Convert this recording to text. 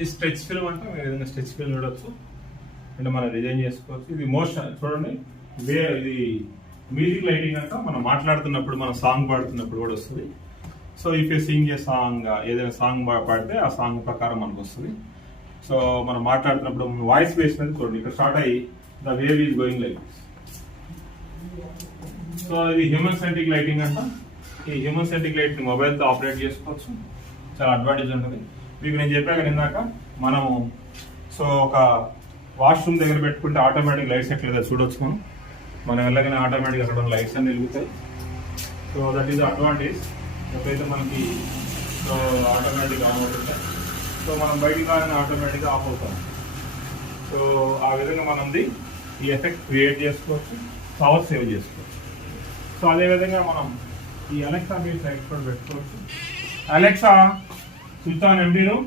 ఈ stretch film అంటే మీరు ఏదైనా స్ట్రెచ్ ఫిల్మ్ చూడొచ్చు, అంటే మనం డిజైన్ చేసుకోవచ్చు. ఇది మోషన్ చూడండి, ఇది మ్యూజిక్ లైటింగ్ అంట, మనం మాట్లాడుతున్నప్పుడు మనం సాంగ్ పాడుతున్నప్పుడు కూడా వస్తుంది. So if you sing A song, ఏదైనా సాంగ్ పాడితే ఆ సాంగ్ ప్రకారం మనకు వస్తుంది. సో మనం మాట్లాడుతున్నప్పుడు వాయిస్ బేస్ అనేది చూడండి, ఇక్కడ స్టార్ట్ అయ్యి the wave is going like. So ఇది హ్యూమన్ సెంట్రిక్ లైటింగ్ అంట. ఈ హ్యూమన్ సెంట్రిక్ లైట్ మొబైల్తో ఆపరేట్ చేసుకోవచ్చు, చాలా అడ్వాంటేజ్ ఉంటుంది. మీకు నేను చెప్పాక ఇందాక మనం సో ఒక వాష్రూమ్ దగ్గర పెట్టుకుంటే ఆటోమేటిక్ లైట్స్ ఎట్లా చూడొచ్చు, మనం వెళ్ళగానే ఆటోమేటిక్ అక్కడ లైట్స్ అన్ని వెలుగుతాయి. So that is advantage. ఎప్పుడైతే మనకి సో ఆటోమేటిక్ ఆన్ అవుతుంటాయి, సో మనం బయటికి రాగానే ఆటోమేటిక్గా ఆఫ్ అవుతాం. సో ఆ విధంగా మనది ఈ ఎఫెక్ట్ క్రియేట్ చేసుకోవచ్చు, పవర్ సేవ్ చేసుకోవచ్చు. సో అదేవిధంగా మనం ఈ అలెక్సా బేస్డ్ లైట్స్ కూడా పెట్టుకోవచ్చు. Alexa switch on empty room.